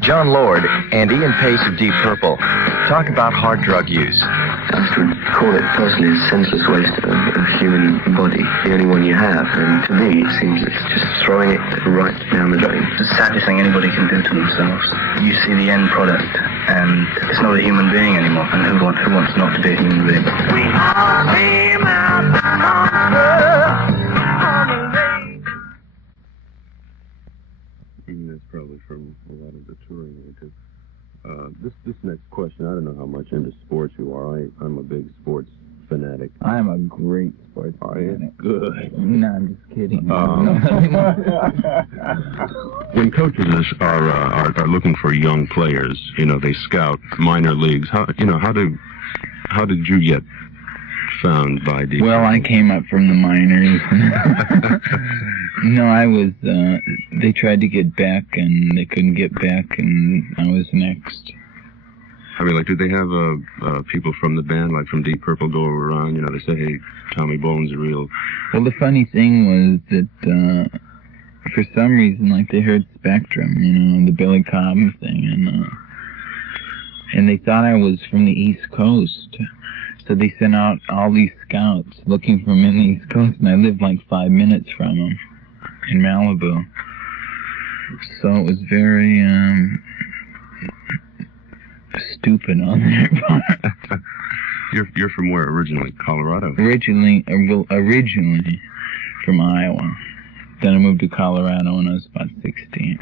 John Lord and Ian Pace of Deep Purple talk about hard drug use. I would call it personally a senseless waste of human body, the only one you have, and to me it seems it's just throwing it right down the drain. It's the saddest thing anybody can do to themselves. You see the end product, and it's not a human being anymore, and who wants not to be a human being? We all came out on the that's probably from a lot of the touring we do. This next question, I don't know how much into sports you are. I'm a big sports fanatic. I'm a great sports Are fanatic. you? Good. No, I'm just kidding. When coaches are looking for young players, they scout minor leagues. How did you get found by the? Well, I came up from the minors. No, I was. They tried to get back, and they couldn't get back, and I was next. I mean, did they have people from the band, like from Deep Purple, go around? They say, "Hey, Tommy Bolin's a real." Well, the funny thing was that for some reason, they heard Spectrum, the Billy Cobham thing, and they thought I was from the East Coast. So they sent out all these scouts looking for me in the East Coast, and I lived 5 minutes from them in Malibu. So it was very stupid on their part. You're from where originally? Colorado? Originally from Iowa. Then I moved to Colorado when I was about 16.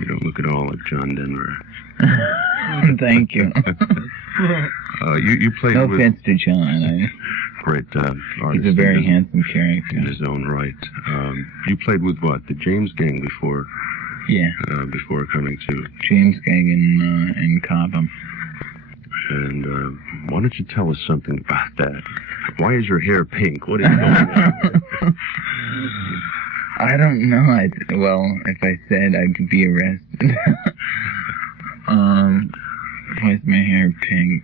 You don't look at all like John Denver. Thank you. You played no with... offense to John. Great artist. He's a very handsome character. In his own right. You played with what? The James Gang before... Yeah. Before coming to... James Gang and Cobham. And why don't you tell us something about that? Why is your hair pink? What is going on? I don't know. Well, if I said, I could be arrested. Why is my hair pink?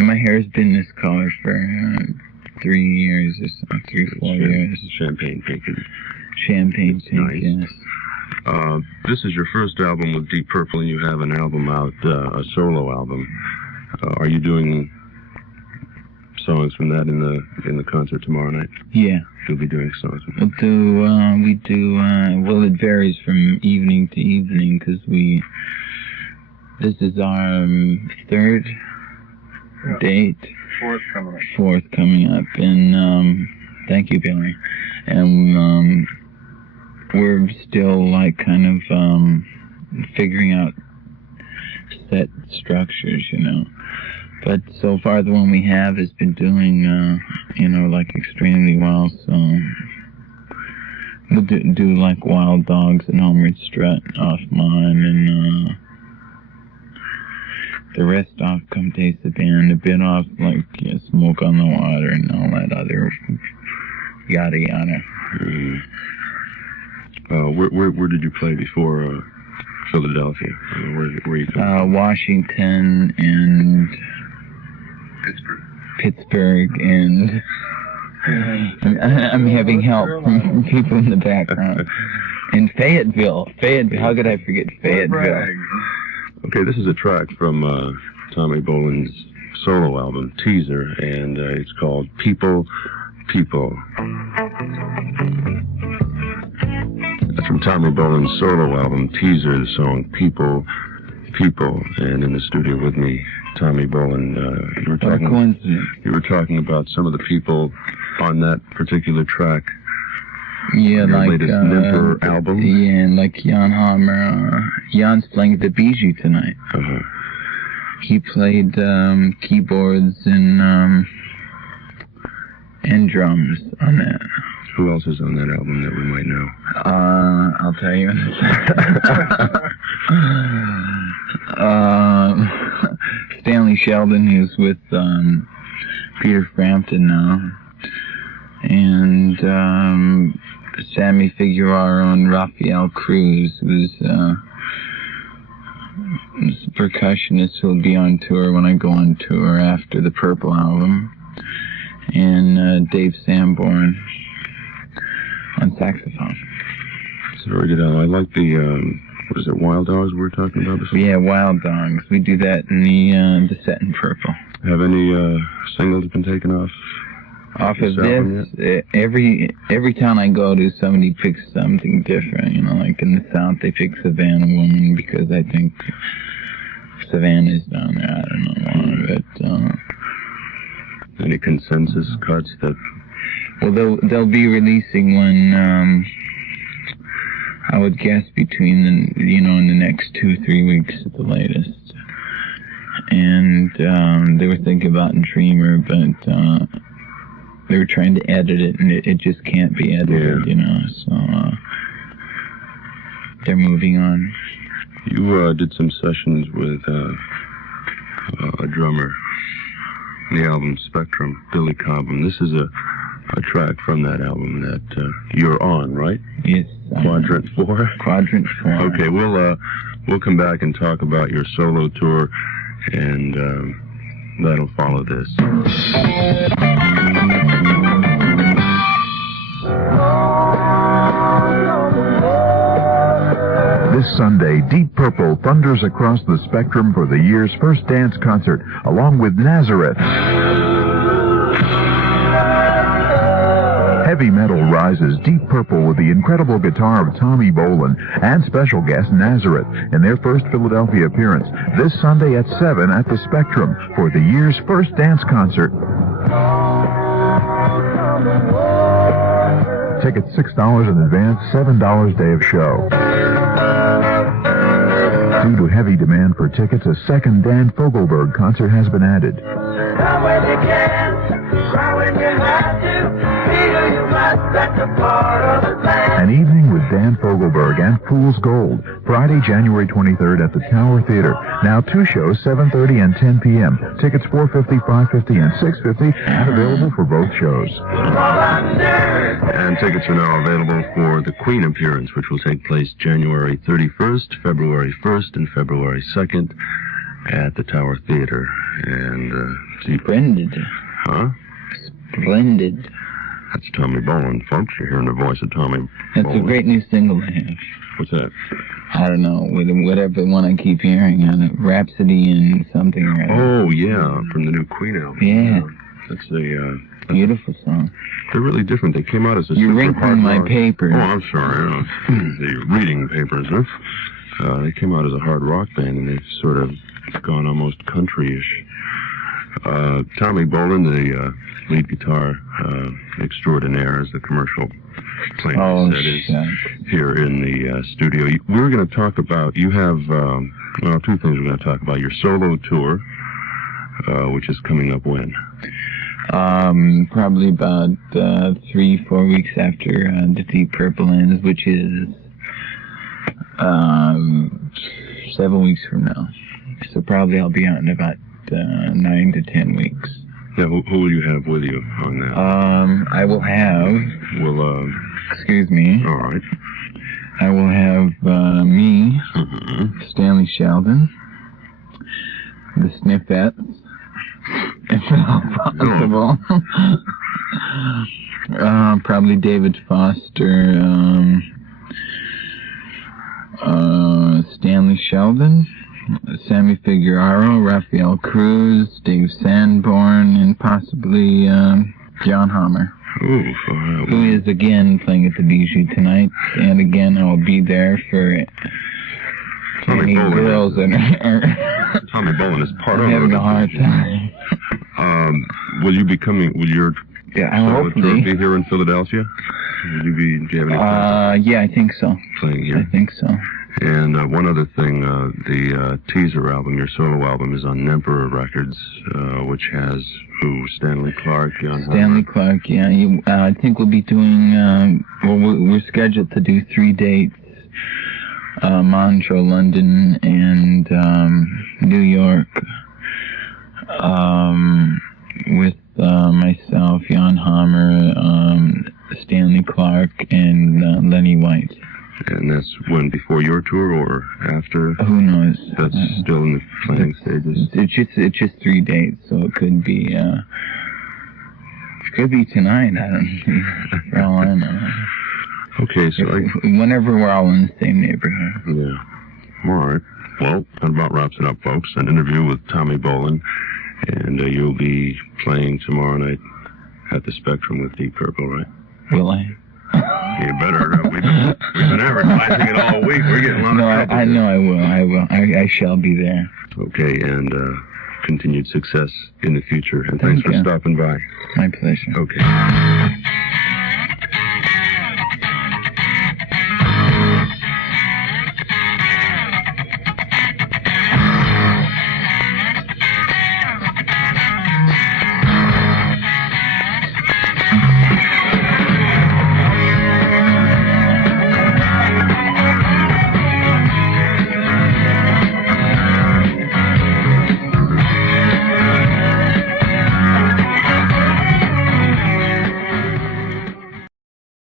My hair's been this color for 3 years or so, 4 years. Champagne pink. Champagne pink, nice. Yes. This is your first album with Deep Purple, and you have an album out, a solo album. Are you doing songs from that in the concert tomorrow night? Yeah. You'll be doing songs. Well, it varies from evening to evening, because this is our third date. Fourth coming up. And, thank you, Billy. And, we're still, kind of, figuring out set structures, But so far, the one we have has been doing, extremely well, so we'll do Wild Dogs and Homeward Strut off mine, and the rest off Come Taste the Band, a bit off, Smoke on the Water and all that other yada yada. Where did you play before Philadelphia? Where you come Washington and Pittsburgh, and I'm having help from people in the background. And Fayetteville. How could I forget Fayetteville? Okay, this is a track from Tommy Bolin's solo album, Teaser, and it's called People, People. That's from Tommy Bolin's solo album, Teaser, the song People, People. And in the studio with me, Tommy Bolin. You were talking about some of the people on that particular track. Yeah, your latest Nimper album. Yeah, like Jan Hammer. Jan's playing the Bijou tonight. Uh-huh. He played keyboards and drums on that. Who else is on that album that we might know? I'll tell you in a second. Stanley Sheldon, who's with Peter Frampton now, and Sammy Figueroa and Rafael Cruz, who's a percussionist who'll be on tour when I go on tour after the Purple album, and Dave Sanborn. on saxophone. It's a very good album. I like the, what is it, Wild Dogs we were talking about before? Yeah, Wild Dogs. We do that in the set in purple. Have any singles been taken off? Off of this, every town I go to, somebody picks something different. You know, like in the South, they pick Savannah Woman because I think Savannah's down there. I don't know why, but any consensus cuts that? Well, they'll be releasing one. I would guess between in the next 2-3 weeks at the latest. And they were thinking about Dreamer, but they were trying to edit it, and it just can't be edited, you know. So they're moving on. You did some sessions with a drummer on the album Spectrum, Billy Cobham. This is a track from that album that you're on, right? Yes. Quadrant 4? Quadrant 4. Okay, we'll come back and talk about your solo tour, and that'll follow this. This Sunday, Deep Purple thunders across the spectrum for the year's first dance concert, along with Nazareth. Heavy metal rises Deep Purple with the incredible guitar of Tommy Bolin and special guest Nazareth in their first Philadelphia appearance this Sunday at 7 at the Spectrum for the year's first dance concert. Tickets $6 in advance, $7 day of show. Due to heavy demand for tickets, a second Dan Fogelberg concert has been added. Come when you can, cry when you have to. That's a part of the plan. An evening with Dan Fogelberg and Fool's Gold, Friday, January 23rd at the Tower Theater. Now 2 shows, 7:30 and 10 p.m. Tickets $4.50, $5.50, and $6.50, and available for both shows. And tickets are now available for the Queen appearance, which will take place January 31st, February 1st, and February 2nd at the Tower Theater. And Splendid. Huh? Splendid. That's Tommy Bolin, folks. You're hearing the voice of Tommy That's Bolin. a great new single I have. What's that? I don't know, whatever one I keep hearing on it. Rhapsody and something or other. Oh, yeah, from the new Queen album. Yeah. That's a... Beautiful song. They're really different. They came out as a... You're wrinkling my paper. Oh, I'm sorry. The reading papers, huh? They came out as a hard rock band, and they've sort of gone almost country-ish. Tommy Bolin, the lead guitar extraordinaire, as the commercial claim said, is here in the studio. We're going to talk about, you have, 2 things we're going to talk about. Your solo tour, which is coming up when? Probably about 3-4 weeks after the Deep Purple ends, which is 7 weeks from now. So probably I'll be out in about 9 to 10 weeks. Yeah, who will you have with you on that? I will have... Excuse me. All right. I will have me, Stanley Sheldon, the Sniffettes, if at all possible. Probably David Foster, Stanley Sheldon, Sammy Figueroa, Rafael Cruz, Dave Sanborn, and possibly John Hammer, who is again playing at the Bijou tonight. And again, I will be there for any girls that are Tommy Bolin is part of having a hard time. Will you be coming? Will your hopefully be here in Philadelphia? Do you have any plans? Yeah, I think so. Playing here? I think so. And one other thing, the teaser album, your solo album, is on Nemperor Records, which has who? Stanley Clarke, Stanley Clarke, yeah. I think we'll be doing, we're scheduled to do 3 dates. Montreux, London, and New York, with myself, Jan Hammer, Stanley Clarke, and Lenny White. And that's when, before your tour or after? Who knows? That's still in the planning stages? It's just 3 dates, so it could be tonight, I don't know, for all I know. Okay, so whenever we're all in the same neighborhood. Yeah. All right. Well, that about wraps it up, folks. An interview with Tommy Bolin, and you'll be playing tomorrow night at the Spectrum with Deep Purple, right? Will I? You better. We've been advertising it all week. We're getting a lot of trouble. I know I will. I shall be there. Okay, and continued success in the future. And thanks for stopping by. My pleasure. Okay.